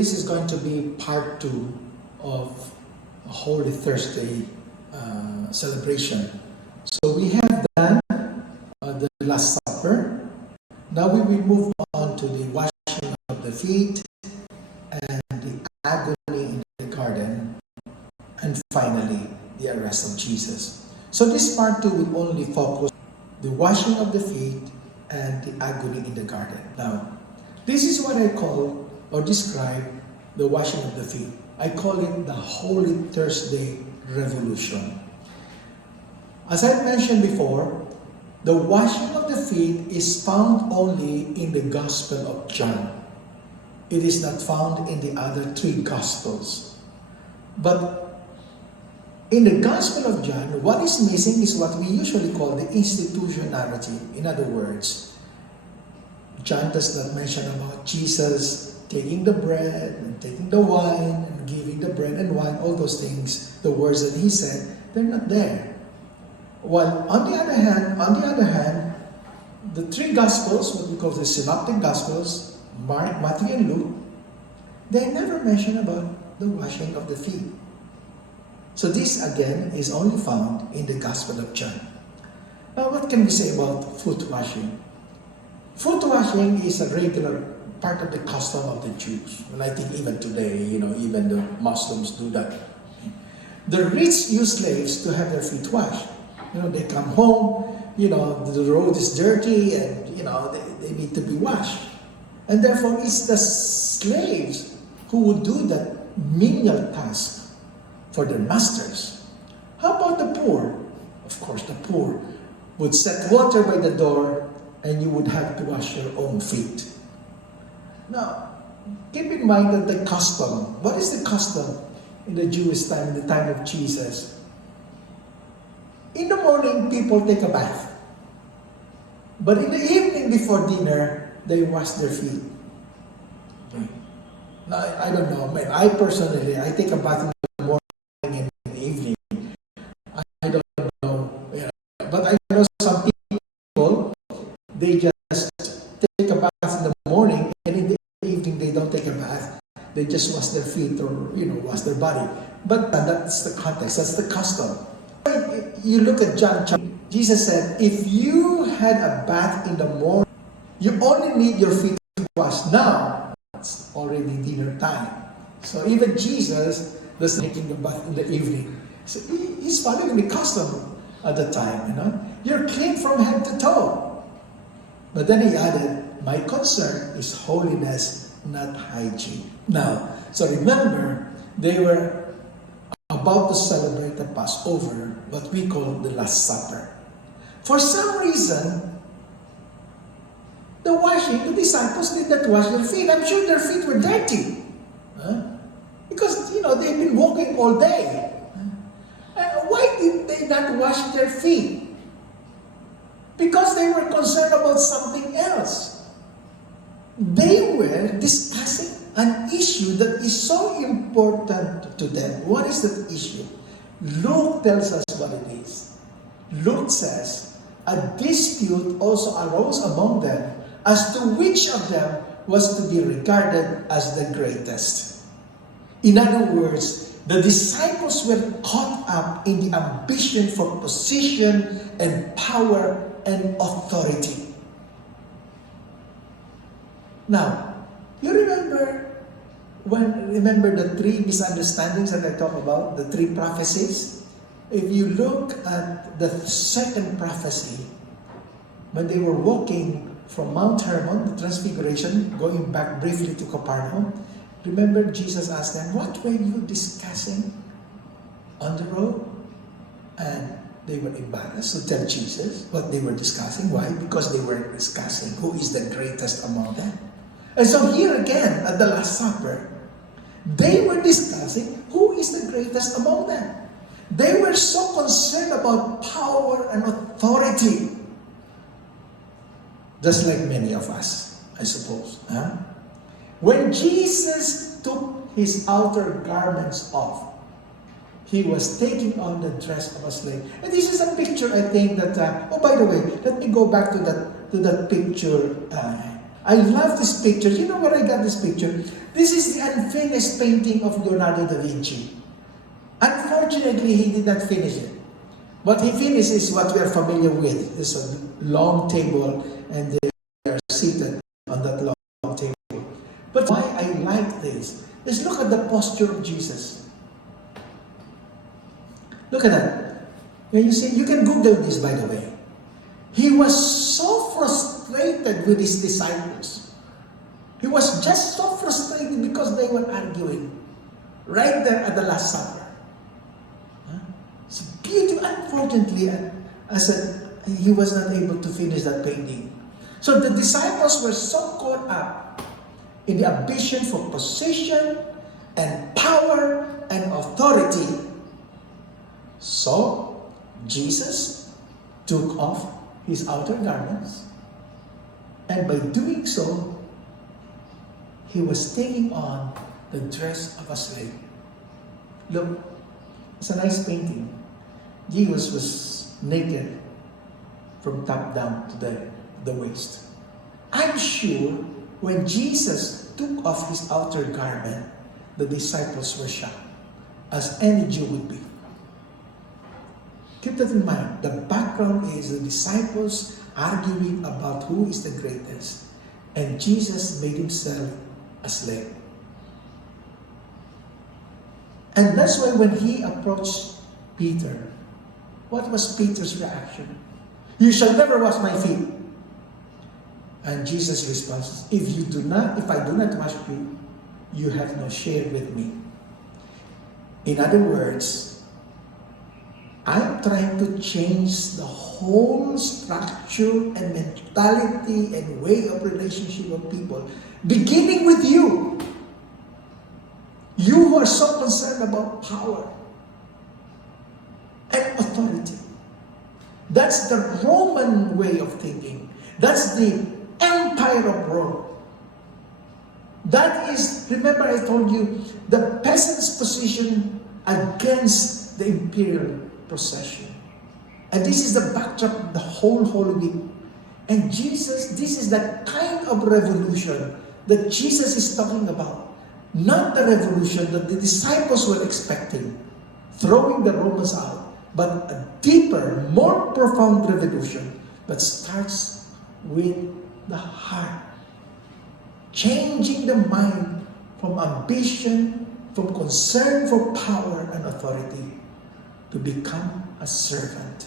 This is going to be part 2 of Holy Thursday celebration. So we have done the Last Supper. Now we will move on to the washing of the feet and the agony in the garden, and finally the arrest of Jesus. So this part 2 will only focus on the washing of the feet and the agony in the garden. Now, this is what I call or describe the washing of the feet. I call it the Holy Thursday Revolution. As I mentioned before, the washing of the feet is found only in the Gospel of John. It is not found in the other 3 Gospels. But in the Gospel of John, what is missing is what we usually call the institutionality. In other words, John does not mention about Jesus taking the bread and taking the wine and giving the bread and wine, all those things, the words that he said, they're not there. While on the other hand, the 3 Gospels, what we call the Synoptic Gospels, Mark, Matthew, and Luke, they never mention about the washing of the feet. So this again is only found in the Gospel of John. Now what can we say about foot washing? Foot washing is a regular part of the custom of the Jews. And I think even today, even the Muslims do that. The rich use slaves to have their feet washed. They come home, the road is dirty and, they need to be washed. And therefore, it's the slaves who would do that menial task for their masters. How about the poor? Of course, the poor would set water by the door and you would have to wash your own feet. Now, keep in mind that the custom, what is the custom in the Jewish time, in the time of Jesus? In the morning, people take a bath. But in the evening before dinner, they wash their feet. Okay. Now, I don't know. I personally, I take a bath in the morning and in the evening. I don't know. But I know some people, they just take a bath in the morning and in the evening they don't take a bath. They just wash their feet or, wash their body. But that's the context. That's the custom. You look at John, Jesus said, if you had a bath in the morning, you only need your feet to wash. Now, it's already dinner time. So even Jesus doesn't taking the bath in the evening. So he's following the custom at the time, You're clean from head to toe. But then he added, my concern is holiness, not hygiene. Now, so remember, they were about to celebrate the Passover, what we call the Last Supper. For some reason, the disciples did not wash their feet. I'm sure their feet were dirty. Because, they've been walking all day. Why did they not wash their feet? Because they were concerned about something else. They were discussing an issue that is so important to them. What is that issue? Luke tells us what it is. Luke says, a dispute also arose among them as to which of them was to be regarded as the greatest. In other words, the disciples were caught up in the ambition for position and power and authority. Now, you remember the 3 misunderstandings that I talked about, the 3 prophecies? If you look at the second prophecy, when they were walking from Mount Hermon, the Transfiguration, going back briefly to Capernaum, remember Jesus asked them, what were you discussing on the road? And they were embarrassed to tell Jesus what they were discussing. Why? Because they were discussing who is the greatest among them. And so here again, at the Last Supper, they were discussing who is the greatest among them. They were so concerned about power and authority. Just like many of us, I suppose. When Jesus took his outer garments off, he was taking on the dress of a slave. And this is a picture, I think, that, by the way, let me go back to that picture I love this picture. You know where I got this picture? This is the unfinished painting of Leonardo da Vinci. Unfortunately, he did not finish it. What he finished is what we are familiar with. It's a long table and they are seated on that long table. But why I like this is look at the posture of Jesus. Look at that. When you see, you can Google this, by the way. He was so frustrated with his disciples. He was just so frustrated because they were arguing right there at the Last Supper. It's beautiful. Unfortunately, he was not able to finish that painting. So the disciples were so caught up in the ambition for position and power and authority. So Jesus took off his outer garments, and by doing so, he was taking on the dress of a slave. Look, it's a nice painting. Jesus was naked from top down to the waist. I'm sure when Jesus took off his outer garment, the disciples were shocked, as any Jew would be. Keep that in mind. The background is the disciples arguing about who is the greatest, and Jesus made himself a slave. And that's why when he approached Peter, what was Peter's reaction? You shall never wash my feet. And Jesus responds, if I do not wash you, you have no share with me. In other words, I'm trying to change the whole structure and mentality and way of relationship of people, beginning with you. You who are so concerned about power and authority. That's the Roman way of thinking. That's the Empire of Rome. That is, remember I told you, the peasant's position against the imperial possession. And this is the backdrop of the whole Holy Week. And Jesus, this is the kind of revolution that Jesus is talking about. Not the revolution that the disciples were expecting, throwing the Romans out, but a deeper, more profound revolution that starts with the heart. Changing the mind from ambition, from concern for power and authority, to become a servant.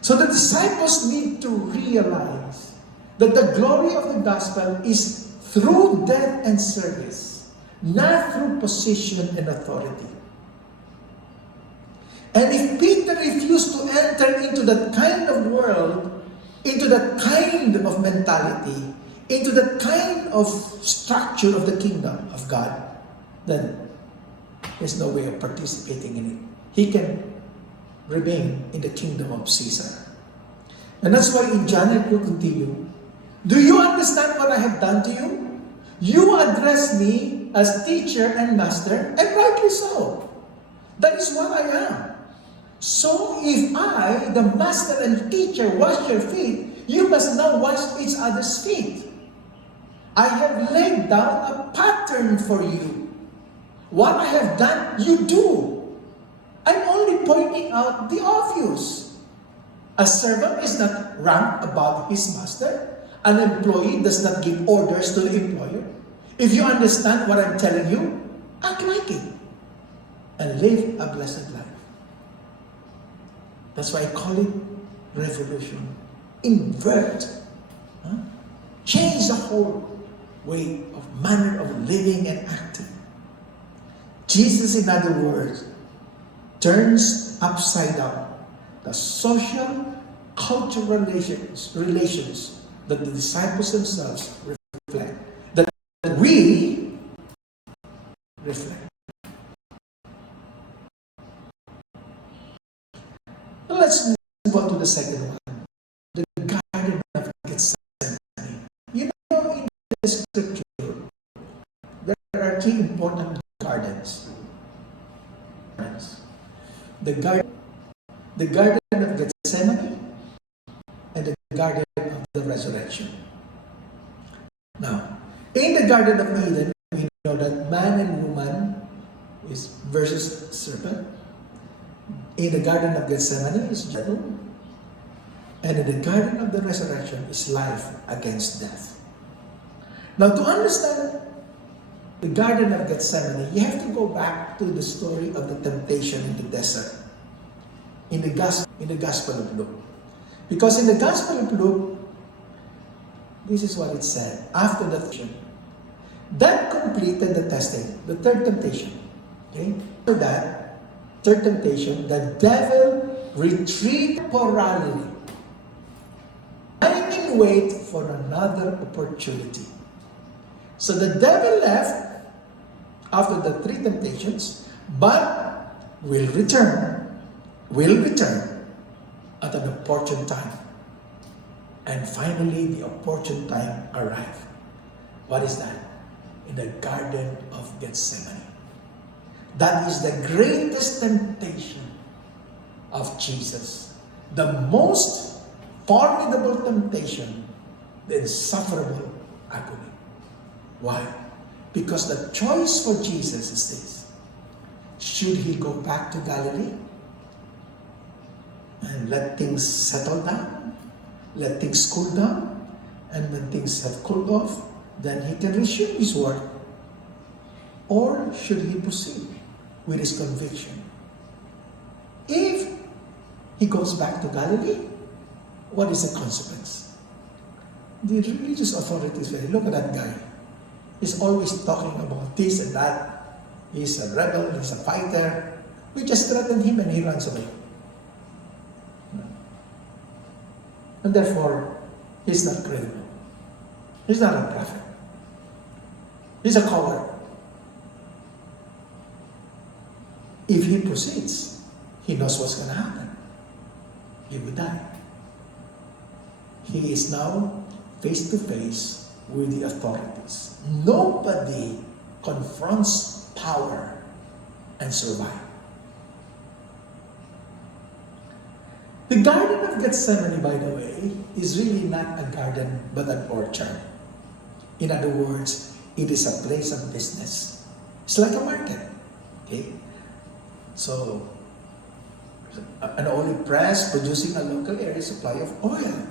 So the disciples need to realize that the glory of the gospel is through death and service, not through position and authority. And if Peter refused to enter into that kind of world, into that kind of mentality, into that kind of structure of the kingdom of God, then there's no way of participating in it. He can remain in the kingdom of Caesar. And that's why in John it will continue. Do you understand what I have done to you? You address me as teacher and master, and rightly so. That is what I am. So if I, the master and teacher, wash your feet, you must now wash each other's feet. I have laid down a pattern for you. What I have done, you do. I'm only pointing out the obvious. A servant is not ranked above his master. An employee does not give orders to the employer. If you understand what I'm telling you, act like it and live a blessed life. That's why I call it revolution. Invert. Change the whole way of manner of living and acting. Jesus, in other words, turns upside down the social, cultural relations that the disciples themselves reflect, that we reflect. Now let's move on to the second one, the Garden of Gethsemane. You know, in the scripture, there are three important gardens. The Garden of Gethsemane, and the Garden of the Resurrection. Now, in the Garden of Eden, we know that man and woman is versus serpent. In the Garden of Gethsemane is devil. And in the Garden of the Resurrection is life against death. Now, to understand the Garden of Gethsemane, you have to go back to the story of the temptation in the desert. In the Gospel of Luke. Because in the Gospel of Luke, this is what it said. After the temptation, that completed the testing, the third temptation. Okay? After that, third temptation, the devil retreated temporarily, lying in wait for another opportunity. So the devil left after the three temptations, but will return at an opportune time. And finally, the opportune time arrived. What is that? In the Garden of Gethsemane. That is the greatest temptation of Jesus. The most formidable temptation, the insufferable agony. Why? Because the choice for Jesus is this. Should he go back to Galilee and let things settle down, let things cool down, and when things have cooled off, then he can resume his work? Or should he proceed with his conviction? If he goes back to Galilee, what is the consequence? The religious authorities say, look at that guy. He's always talking about this and that. He's a rebel, he's a fighter. We just threaten him and he runs away. And therefore, he's not credible. He's not a prophet. He's a coward. If he proceeds, he knows what's going to happen. He will die. He is now face to face with the authorities. Nobody confronts power and survive. The Garden of Gethsemane, by the way, is really not a garden but an orchard. In other words, it is a place of business. It's like a market. Okay? So, an olive press producing a local area supply of oil.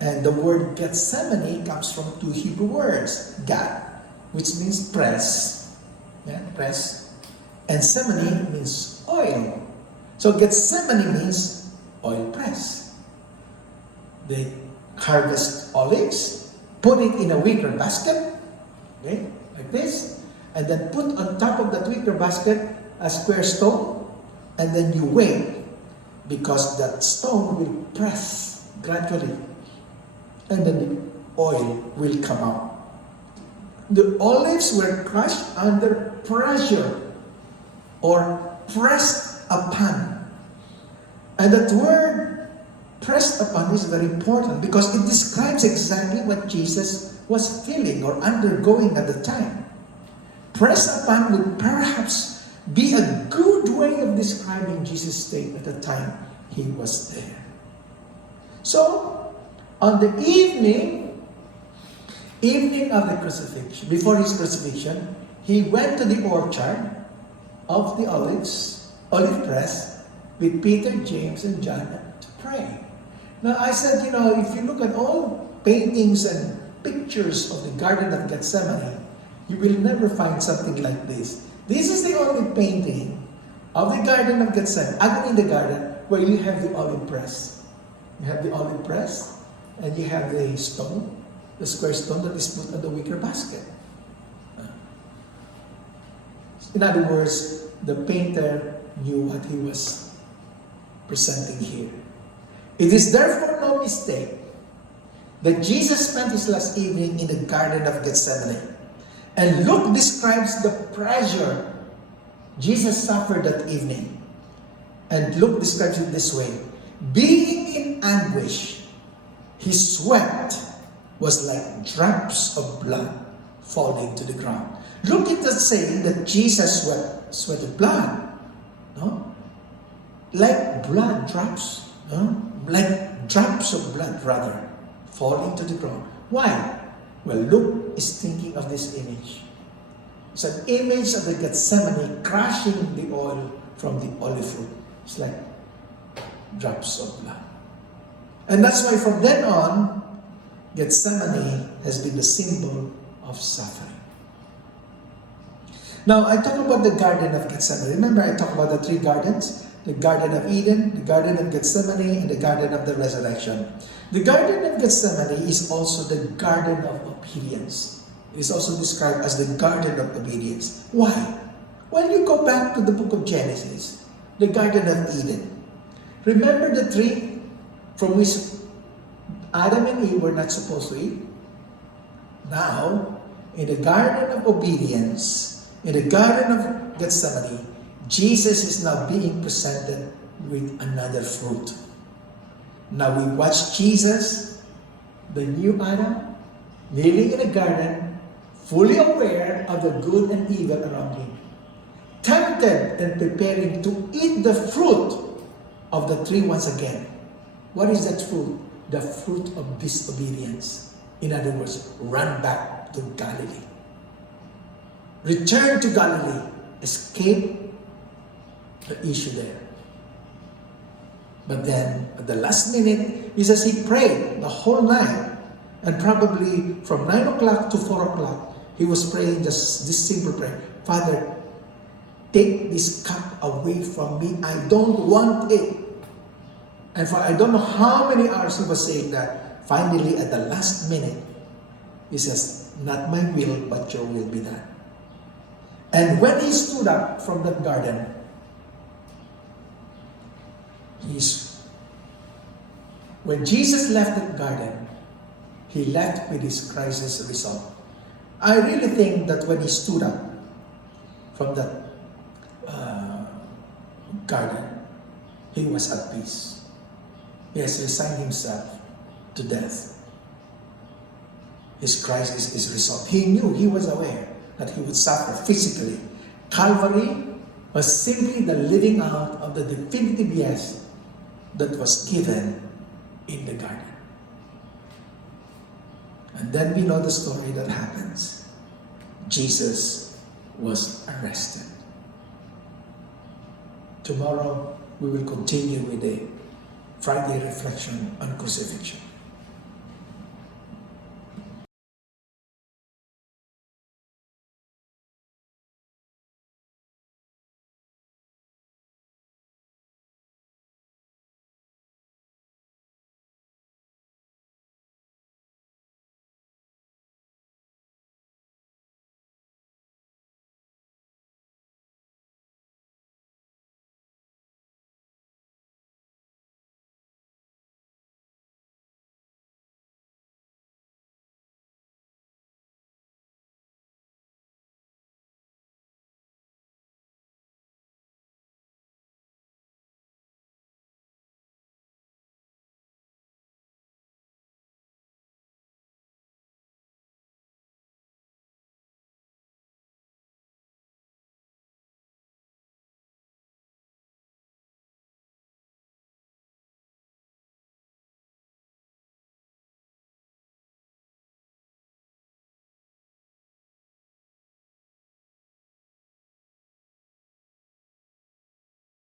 And the word Gethsemane comes from two Hebrew words. Gat, which means press. Yeah, press. And semene means oil. So Gethsemane means oil press. They harvest olives, put it in a wicker basket, okay, like this, and then put on top of that wicker basket a square stone, and then you wait, because that stone will press gradually, and then the oil will come out. The olives were crushed under pressure or pressed upon. And that word pressed upon is very important because it describes exactly what Jesus was feeling or undergoing at the time. Pressed upon would perhaps be a good way of describing Jesus' state at the time he was there. So, on the evening of the crucifixion, before his crucifixion, he went to the orchard of the olive press, with Peter, James, and John to pray. Now, I said, if you look at all paintings and pictures of the Garden of Gethsemane, you will never find something like this. This is the only painting of the Garden of Gethsemane, agony in the garden, where you have the olive press. You have the olive press, and you have the stone, the square stone that is put on the wicker basket. In other words, the painter knew what he was presenting here. It is therefore no mistake that Jesus spent his last evening in the Garden of Gethsemane. And Luke describes the pressure Jesus suffered that evening. And Luke describes it this way: being in anguish, his sweat was like drops of blood falling to the ground. Look at that saying that Jesus sweated blood. No? Like blood drops. No? Like drops of blood, rather, falling to the ground. Why? Well, Luke is thinking of this image. It's an image of the Gethsemane crushing the oil from the olive fruit. It's like drops of blood. And that's why from then on, Gethsemane has been the symbol of suffering. Now, I talk about the Garden of Gethsemane. Remember, I talked about the three gardens? The Garden of Eden, the Garden of Gethsemane, and the Garden of the Resurrection. The Garden of Gethsemane is also the Garden of Obedience. It is also described as the Garden of Obedience. Why? When you go back to the book of Genesis, the Garden of Eden, remember the tree from which Adam and Eve were not supposed to eat? Now, in the Garden of Obedience, in the Garden of Gethsemane, Jesus is now being presented with another fruit. Now we watch Jesus, the new Adam, living in a garden, fully aware of the good and evil around him, tempted and preparing to eat the fruit of the tree once again. What is that fruit? The fruit of disobedience. In other words, run back to Galilee. Return to Galilee. Escape the issue there. But then, at the last minute, he says he prayed the whole night. And probably from 9 o'clock to 4 o'clock, he was praying this simple prayer. Father, take this cup away from me. I don't want it. And for I don't know how many hours he was saying that. Finally, at the last minute, he says, not my will, but your will be done. And when he stood up from that garden, when Jesus left that garden, he left with his crisis resolved. I really think that when he stood up from that garden, he was at peace. He has resigned himself to death. His crisis is resolved. He knew, he was aware that he would suffer physically. Calvary was simply the living out of the definitive yes that was given in the garden. And then we know the story that happens. Jesus was arrested. Tomorrow we will continue with a Friday reflection on crucifixion.